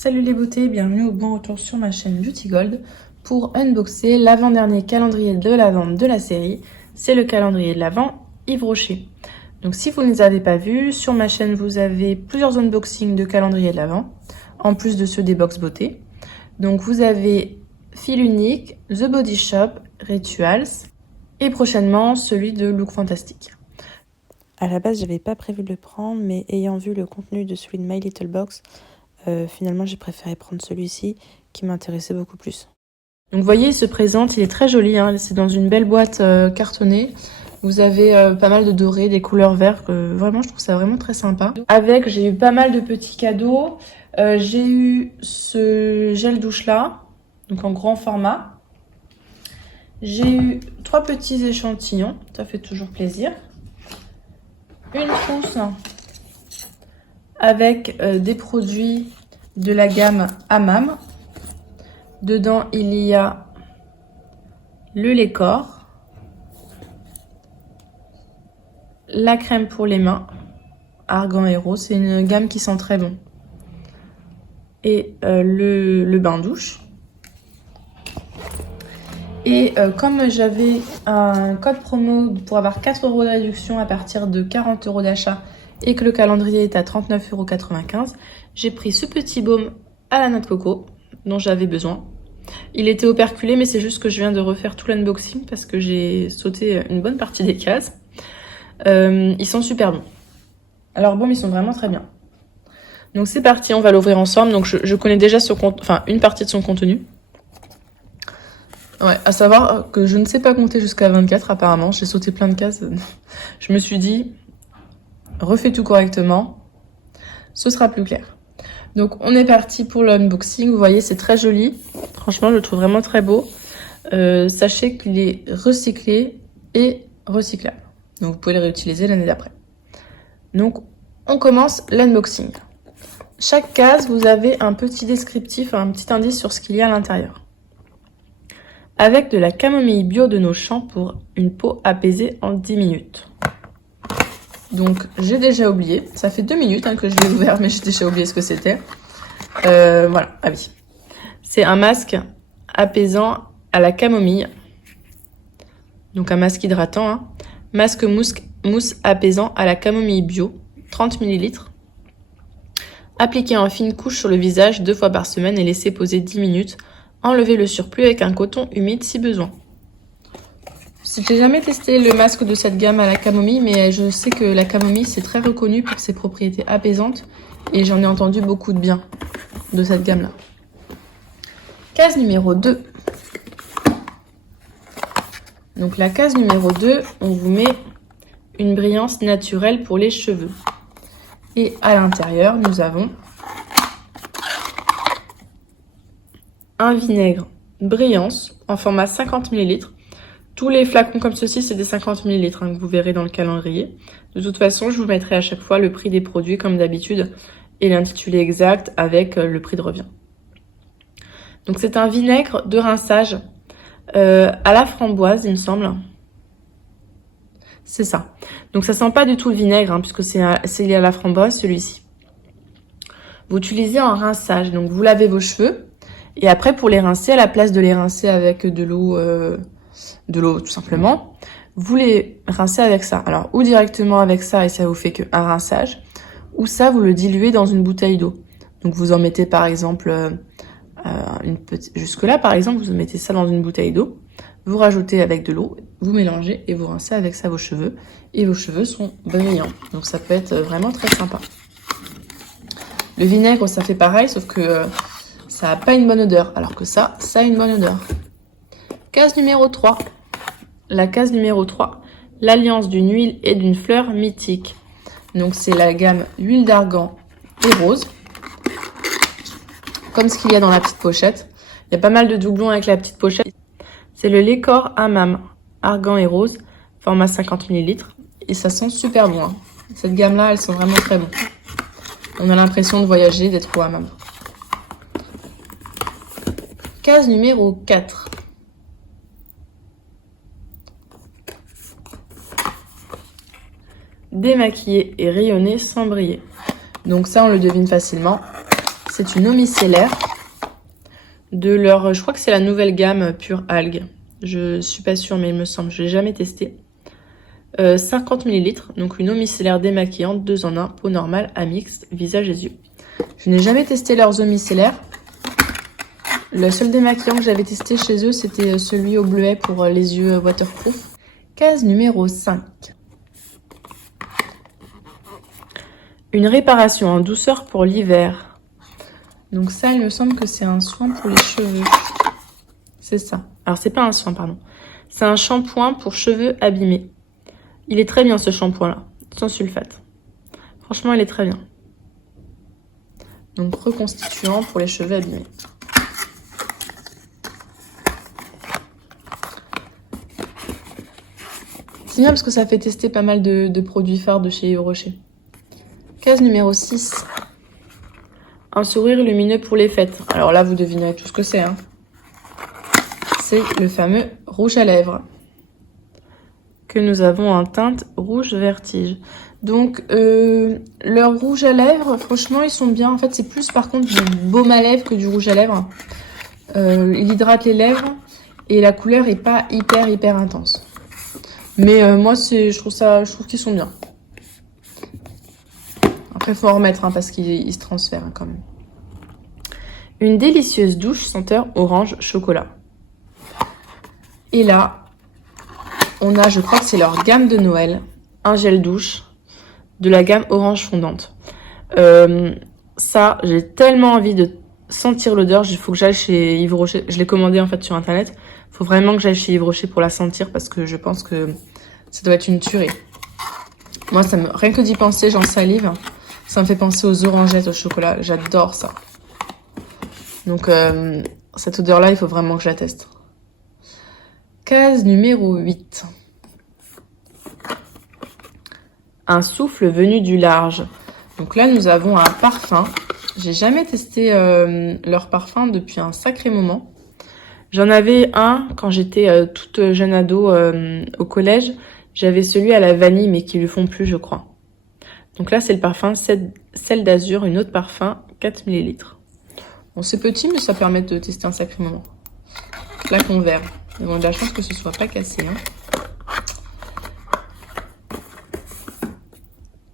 Salut les beautés, bienvenue au bon retour sur ma chaîne Beauty Gold pour unboxer l'avant-dernier calendrier de l'Avent de la série. C'est le calendrier de l'Avent Yves Rocher. Donc si vous ne les avez pas vus, sur ma chaîne vous avez plusieurs unboxings de calendrier de l'Avent, en plus de ceux des box beauté. Donc vous avez Fil Unique, The Body Shop, Rituals et prochainement celui de Look Fantastique. À la base, j'avais pas prévu de le prendre, mais ayant vu le contenu de celui de My Little Box, finalement j'ai préféré prendre celui-ci qui m'intéressait beaucoup plus. Donc vous voyez, il se présente, il est très joli, hein, c'est dans une belle boîte cartonnée. Vous avez pas mal de dorés, des couleurs vertes, vraiment je trouve ça vraiment très sympa. Avec, j'ai eu pas mal de petits cadeaux. J'ai eu ce gel douche là, donc en grand format. J'ai eu 3 petits échantillons, ça fait toujours plaisir. Une trousse avec des produits de la gamme Hammam. Dedans, il y a le lait corps, la crème pour les mains, argan et rose, c'est une gamme qui sent très bon. Et le bain douche. Et comme j'avais un code promo pour avoir 4 € de réduction à partir de 40 € d'achat et que le calendrier est à 39,95 €, j'ai pris ce petit baume à la noix de coco dont j'avais besoin. Il était operculé, mais c'est juste que je viens de refaire tout l'unboxing parce que j'ai sauté une bonne partie des cases. Ils sont super bons. Alors bon, ils sont vraiment très bien. Donc c'est parti, on va l'ouvrir ensemble. Donc je connais déjà une partie de son contenu. Ouais, à savoir que je ne sais pas compter jusqu'à 24 apparemment. J'ai sauté plein de cases. Je me suis dit, refais tout correctement, ce sera plus clair. Donc on est parti pour l'unboxing. Vous voyez, c'est très joli. Franchement, je le trouve vraiment très beau. Sachez qu'il est recyclé et recyclable. Donc vous pouvez le réutiliser l'année d'après. Donc on commence l'unboxing. Chaque case, vous avez un petit descriptif, un petit indice sur ce qu'il y a à l'intérieur. Avec de la camomille bio de nos champs pour une peau apaisée en 10 minutes. Donc j'ai déjà oublié, ça fait 2 minutes que je l'ai ouvert, mais j'ai déjà oublié ce que c'était. Voilà, ah oui. C'est un masque apaisant à la camomille. Donc un masque hydratant. Hein. Masque mousse apaisant à la camomille bio, 30 ml. Appliqué en fine couche sur le visage 2 fois par semaine et laissé poser 10 minutes. Enlevez le surplus avec un coton humide si besoin. J'ai jamais testé le masque de cette gamme à la camomille, mais je sais que la camomille c'est très reconnu pour ses propriétés apaisantes et j'en ai entendu beaucoup de bien de cette gamme-là. Case numéro 2. Donc la case numéro 2, on vous met une brillance naturelle pour les cheveux. Et à l'intérieur, nous avons un vinaigre brillance en format 50 ml. Tous les flacons comme ceci, c'est des 50 ml que vous verrez dans le calendrier. De toute façon, je vous mettrai à chaque fois le prix des produits comme d'habitude et l'intitulé exact avec le prix de revient. Donc c'est un vinaigre de rinçage à la framboise, il me semble. C'est ça. Donc ça sent pas du tout le vinaigre puisque c'est lié à la framboise celui-ci. Vous utilisez en rinçage, donc vous lavez vos cheveux. Et après, pour les rincer, à la place de les rincer avec de l'eau tout simplement, vous les rincez avec ça. Alors, ou directement avec ça, et ça vous fait qu'un rinçage, ou ça, vous le diluez dans une bouteille d'eau. Donc, vous en mettez par exemple, jusque-là, par exemple, vous mettez ça dans une bouteille d'eau, vous rajoutez avec de l'eau, vous mélangez et vous rincez avec ça vos cheveux. Et vos cheveux sont brillants. Donc, ça peut être vraiment très sympa. Le vinaigre, ça fait pareil, sauf que ça n'a pas une bonne odeur, alors que ça a une bonne odeur. Case numéro 3. La case numéro 3, l'alliance d'une huile et d'une fleur mythique. Donc c'est la gamme huile d'argan et rose. Comme ce qu'il y a dans la petite pochette. Il y a pas mal de doublons avec la petite pochette. C'est le lait corps Hammam, argan et rose, format 50 ml. Et ça sent super bon. Hein. Cette gamme-là, elles sont vraiment très bonnes. On a l'impression de voyager, d'être au Hammam. Case numéro 4. Démaquiller et rayonner sans briller. Donc ça, on le devine facilement. C'est une eau micellaire de leur... Je crois que c'est la nouvelle gamme Pure Algue. Je suis pas sûre, mais il me semble. Je l'ai jamais testé. 50 ml, donc une eau micellaire démaquillante, 2 en 1, peau normale, à mixte, visage et yeux. Je n'ai jamais testé leurs eaux micellaires. Le seul démaquillant que j'avais testé chez eux, c'était celui au bleuet pour les yeux waterproof. Case numéro 5. Une réparation en douceur pour l'hiver. Donc ça, il me semble que c'est un soin pour les cheveux. C'est ça. Alors, c'est pas un soin, pardon. C'est un shampoing pour cheveux abîmés. Il est très bien, ce shampoing-là, sans sulfate. Franchement, il est très bien. Donc, reconstituant pour les cheveux abîmés. C'est bien parce que ça fait tester pas mal de produits phares de chez Yves Rocher. Case numéro 6. Un sourire lumineux pour les fêtes. Alors là, vous devinez tout ce que c'est. Hein. C'est le fameux rouge à lèvres. Que nous avons en teinte rouge vertige. Donc, leur rouge à lèvres, franchement, ils sont bien. En fait, c'est plus par contre du baume à lèvres que du rouge à lèvres. Il hydrate les lèvres et la couleur est pas hyper intense. Mais moi, je trouve qu'ils sont bien. Après, il faut en remettre parce qu'ils se transfèrent quand même. Une délicieuse douche senteur orange chocolat. Et là, on a, je crois que c'est leur gamme de Noël, un gel douche de la gamme orange fondante. Ça, j'ai tellement envie de sentir l'odeur. Il faut que j'aille chez Yves Rocher. Je l'ai commandé en fait sur internet. Il faut vraiment que j'aille chez Yves Rocher pour la sentir parce que je pense que ça doit être une tuerie. Moi, rien que d'y penser, j'en salive. Ça me fait penser aux orangettes au chocolat. J'adore ça. Donc, cette odeur-là, il faut vraiment que je la teste. Case numéro 8. Un souffle venu du large. Donc là, nous avons un parfum. J'ai jamais testé leur parfum depuis un sacré moment. J'en avais un quand j'étais toute jeune ado au collège. J'avais celui à la vanille, mais qui ne le font plus, je crois. Donc là, c'est le parfum Sel d'Azur, une autre parfum, 4 ml. Bon, c'est petit, mais ça permet de tester un sacré moment. Flacon vert. On a de la chance que ce soit pas cassé. Hein.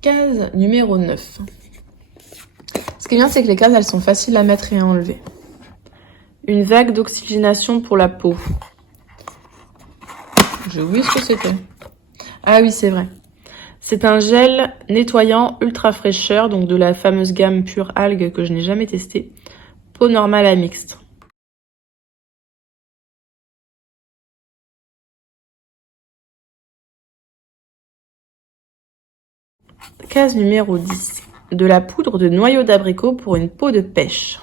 Case numéro 9. Ce qui est bien, c'est que les cases, elles sont faciles à mettre et à enlever. Une vague d'oxygénation pour la peau. J'ai oublié ce que c'était. Ah oui, c'est vrai. C'est un gel nettoyant ultra fraîcheur, donc de la fameuse gamme Pure Algue que je n'ai jamais testé. Peau normale à mixte. Case numéro 10. De la poudre de noyau d'abricot pour une peau de pêche.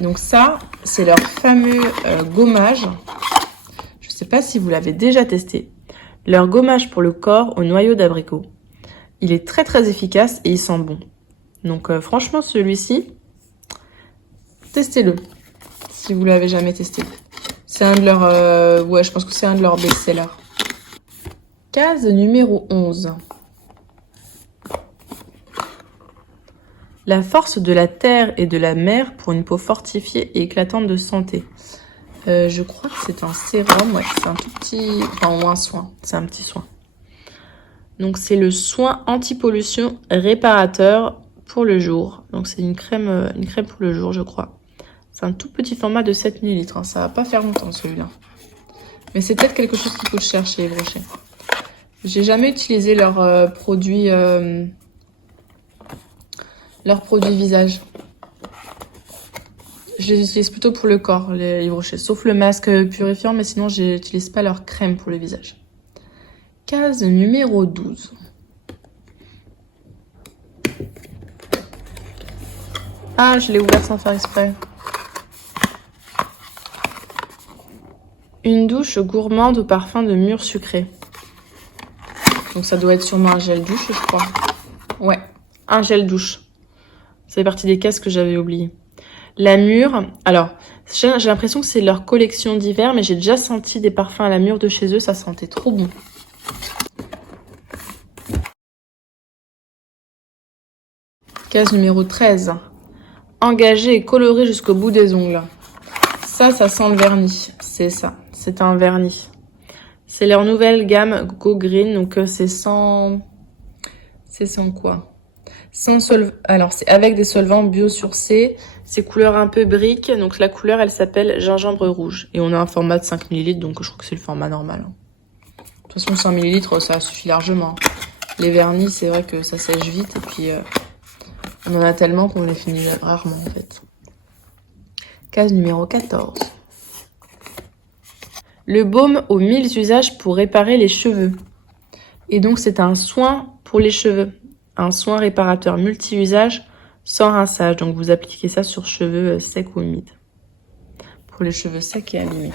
Donc ça, c'est leur fameux gommage. Je ne sais pas si vous l'avez déjà testé. Leur gommage pour le corps au noyau d'abricot. Il est très efficace et il sent bon. Donc franchement, celui-ci, testez-le si vous l'avez jamais testé. C'est un de leurs... ouais, je pense que c'est un de leurs best-sellers. Case numéro 11. La force de la terre et de la mer pour une peau fortifiée et éclatante de santé. Je crois que c'est un sérum, ouais, c'est un tout petit... Enfin, ou un soin, c'est un petit soin. Donc, c'est le soin anti-pollution réparateur pour le jour. Donc, c'est une crème pour le jour, je crois. C'est un tout petit format de 7 ml, hein. Ça va pas faire longtemps, celui-là. Mais c'est peut-être quelque chose qu'il faut chercher, Yves Rocher. J'ai jamais utilisé leurs produits visage. Je les utilise plutôt pour le corps, les Yves Rocher. Sauf le masque purifiant, mais sinon, je n'utilise pas leur crème pour le visage. Case numéro 12. Ah, je l'ai ouvert sans faire exprès. Une douche gourmande au parfum de mûre sucrée. Donc ça doit être sûrement un gel douche, je crois. Ouais, un gel douche. Ça fait partie des cases que j'avais oubliées. La mûre, alors, j'ai l'impression que c'est leur collection d'hiver, mais j'ai déjà senti des parfums à la mûre de chez eux, ça sentait trop bon. Case numéro 13. engagé et coloré jusqu'au bout des ongles. Ça sent le vernis. C'est ça. C'est un vernis. C'est leur nouvelle gamme Go Green. Donc, c'est sans... C'est sans quoi? Sans Alors, c'est avec des solvants bio sourcés. C'est couleur un peu brique. Donc, la couleur, elle s'appelle gingembre rouge. Et on a un format de 5 ml. Donc, je crois que c'est le format normal. De toute façon, 100 ml, ça suffit largement. Les vernis, c'est vrai que ça sèche vite. Et puis, on en a tellement qu'on les finit rarement, en fait. Case numéro 14. Le baume aux 1000 usages pour réparer les cheveux. Et donc, c'est un soin pour les cheveux. Un soin réparateur multi-usage sans rinçage. Donc, vous appliquez ça sur cheveux secs ou humides. Pour les cheveux secs et abîmés.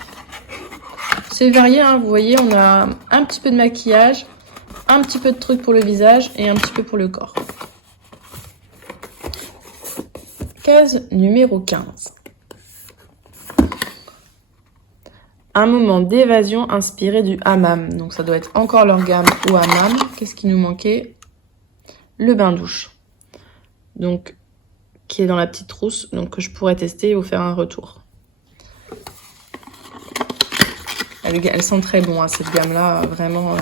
C'est varié, hein, vous voyez, on a un petit peu de maquillage, un petit peu de trucs pour le visage et un petit peu pour le corps. Case numéro 15. Un moment d'évasion inspiré du hammam. Donc ça doit être encore leur gamme au hammam. Qu'est-ce qui nous manquait? Le bain-douche. Donc, qui est dans la petite trousse. Donc que je pourrais tester et vous faire un retour. Elles sont très bons, hein, cette gamme-là. Vraiment,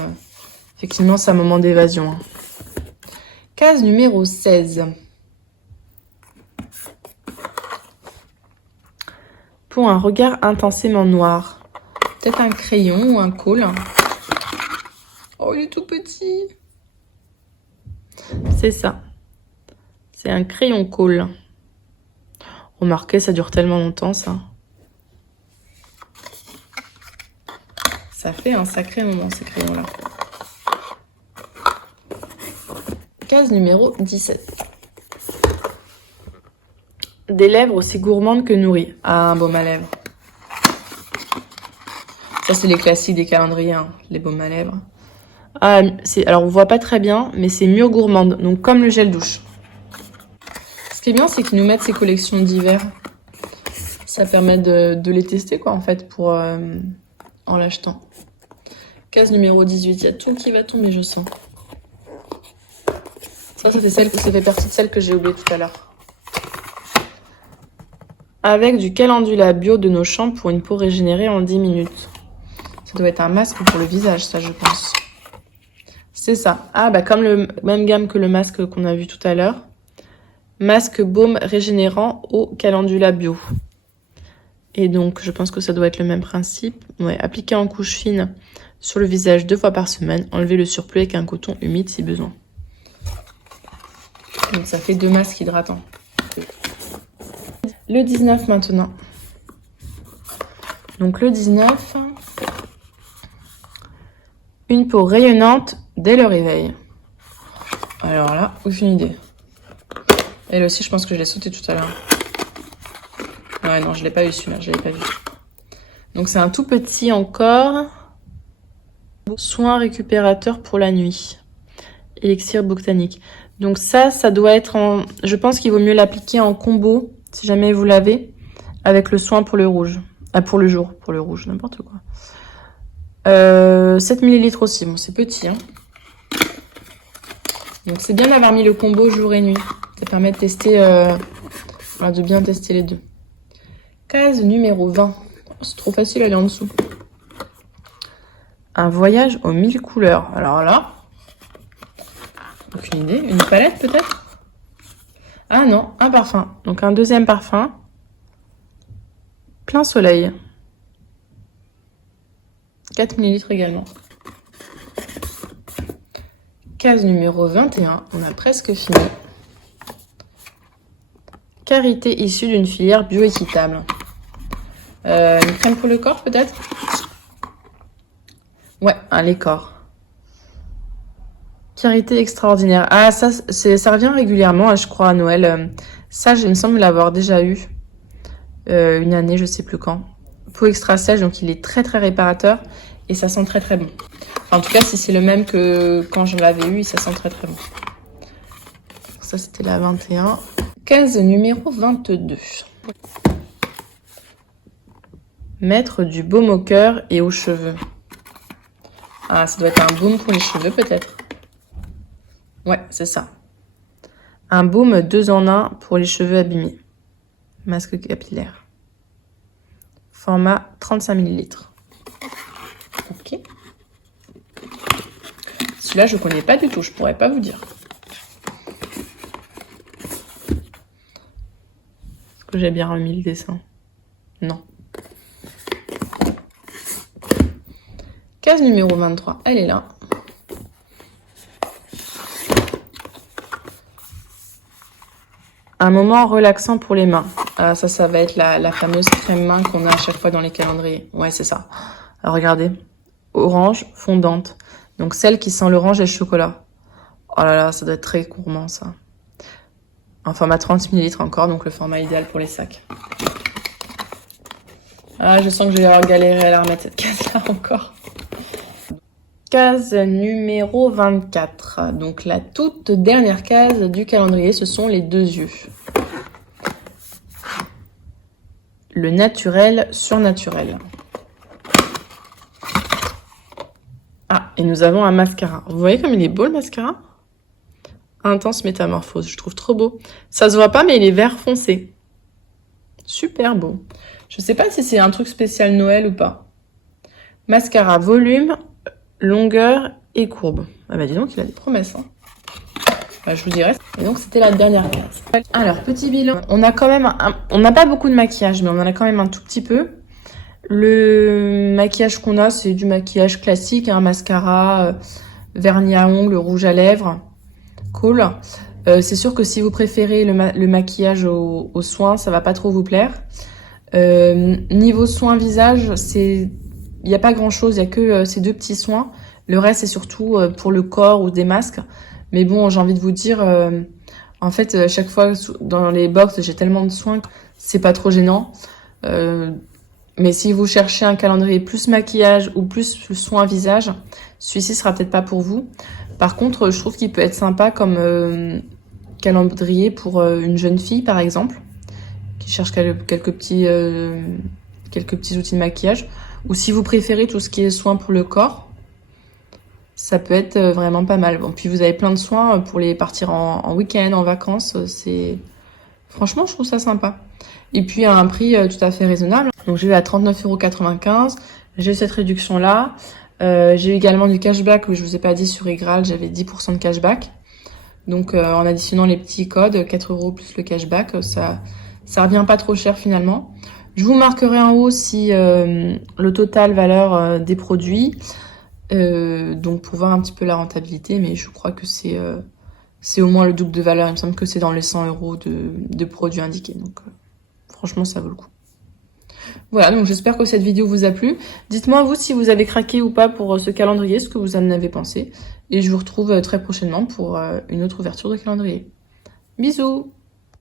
effectivement, c'est un moment d'évasion. Hein. Case numéro 16. Pour un regard intensément noir. Peut-être un crayon ou un col. Oh, il est tout petit. C'est ça. C'est un crayon col. Remarquez, ça dure tellement longtemps, ça. Ça fait un sacré moment, ces crayons-là. Case numéro 17. Des lèvres aussi gourmandes que nourries. Ah, un baume à lèvres. Ça, c'est les classiques des calendriers, hein, les baumes à lèvres. Ah, alors, on voit pas très bien, mais c'est mûre gourmande. Donc, comme le gel douche. Ce qui est bien, c'est qu'ils nous mettent ces collections d'hiver. Ça permet de les tester, quoi, en fait, pour en l'achetant. Case numéro 18. Il y a tout qui va tomber, je sens. Ça fait partie de celle que j'ai oubliée tout à l'heure. Avec du calendula bio de nos champs pour une peau régénérée en 10 minutes. Ça doit être un masque pour le visage, ça, je pense. C'est ça. Ah, bah, comme le même gamme que le masque qu'on a vu tout à l'heure. Masque baume régénérant au calendula bio. Et donc, je pense que ça doit être le même principe. Ouais, appliquer en couche fine sur le visage 2 fois par semaine. Enlever le surplus avec un coton humide si besoin. Donc, ça fait 2 masques hydratants. Le 19 maintenant. Donc, le 19... Une peau rayonnante dès le réveil. Alors là, aucune idée. Elle aussi, je pense que je l'ai sauté tout à l'heure. Ouais, non, je l'ai pas eu celui-là, je l'avais pas vu. Donc c'est un tout petit encore. Soin récupérateur pour la nuit. Élixir botanique. Donc ça doit être en... Je pense qu'il vaut mieux l'appliquer en combo, si jamais vous l'avez, avec le soin pour le rouge. Ah, pour le jour, pour le rouge, n'importe quoi. 7 ml aussi, bon c'est petit hein. Donc c'est bien d'avoir mis le combo jour et nuit. Ça permet de tester, de bien tester les deux. Case numéro 20. Oh, c'est trop facile à aller en dessous. Un voyage aux 1000 couleurs. Alors là, aucune idée. Une palette peut-être? Ah non, un parfum. Donc un deuxième parfum. Plein soleil. 4 ml également. Case numéro 21, on a presque fini. Karité issue d'une filière bioéquitable. Une crème pour le corps peut-être? Ouais, un lait corps. Karité extraordinaire. Ah, ça revient régulièrement, je crois, à Noël. Ça, il me semble l'avoir déjà eu. Une année, je sais plus quand. Peau extra sèche, donc il est très très réparateur. Et ça sent très très bon. Enfin, en tout cas, si c'est le même que quand je l'avais eu, ça sent très très bon. Ça, c'était la 21. Case numéro 22. Mettre du baume au cœur et aux cheveux. Ah, ça doit être un baume pour les cheveux peut-être. Ouais, c'est ça. Un baume 2 en 1 pour les cheveux abîmés. masque capillaire. Format 35 ml. Ok. Celui-là, je connais pas du tout, je pourrais pas vous dire. Est-ce que j'ai bien remis le dessin? Non. Case numéro 23, elle est là. Un moment relaxant pour les mains. Ah, ça va être la fameuse crème main qu'on a à chaque fois dans les calendriers. Ouais, c'est ça. Alors, regardez. Orange fondante. Donc, celle qui sent l'orange et le chocolat. Oh là là, ça doit être très gourmand, ça. Un format 30 ml encore, donc le format idéal pour les sacs. Ah, je sens que je vais avoir galéré à la remettre, cette case-là, encore. Case numéro 24. Donc, la toute dernière case du calendrier, ce sont les deux yeux. Le naturel surnaturel. Ah, et nous avons un mascara. Vous voyez comme il est beau, le mascara? Intense métamorphose, je trouve trop beau. Ça se voit pas, mais il est vert foncé. Super beau. Je sais pas si c'est un truc spécial Noël ou pas. Mascara volume, longueur et courbe. Ah bah dis donc, il a des promesses. Hein. Bah, je vous dirai. Et donc, c'était la dernière case. Alors, petit bilan. On a quand même... On n'a pas beaucoup de maquillage, mais on en a quand même un tout petit peu. Le maquillage qu'on a, c'est du maquillage classique. Un mascara, vernis à ongles, rouge à lèvres. Cool. C'est sûr que si vous préférez le maquillage aux soins, ça va pas trop vous plaire. Niveau soins visage, il n'y a pas grand chose, il n'y a que ces deux petits soins. Le reste, c'est surtout pour le corps ou des masques. Mais bon, j'ai envie de vous dire, en fait, chaque fois dans les box, j'ai tellement de soins que c'est pas trop gênant. Mais si vous cherchez un calendrier plus maquillage ou plus soins visage, celui-ci sera peut-être pas pour vous. Par contre, je trouve qu'il peut être sympa comme calendrier pour une jeune fille, par exemple, qui cherche quelques petits outils de maquillage. Ou si vous préférez tout ce qui est soins pour le corps, ça peut être vraiment pas mal. Bon, puis vous avez plein de soins pour les partir en week-end, en vacances. Franchement, je trouve ça sympa. Et puis à un prix tout à fait raisonnable. Donc j'ai eu à 39,95 €. J'ai eu cette réduction-là. J'ai eu également du cashback, je vous ai pas dit sur Igral, j'avais 10% de cashback. Donc en additionnant les petits codes, 4 € plus le cashback, ça revient pas trop cher finalement. Je vous marquerai en haut si le total valeur des produits, donc pour voir un petit peu la rentabilité, mais je crois que c'est au moins le double de valeur. Il me semble que c'est dans les 100 € de produits indiqués. Donc franchement, ça vaut le coup. Voilà, donc j'espère que cette vidéo vous a plu. Dites-moi vous si vous avez craqué ou pas pour ce calendrier, ce que vous en avez pensé. Et je vous retrouve très prochainement pour une autre ouverture de calendrier. Bisous!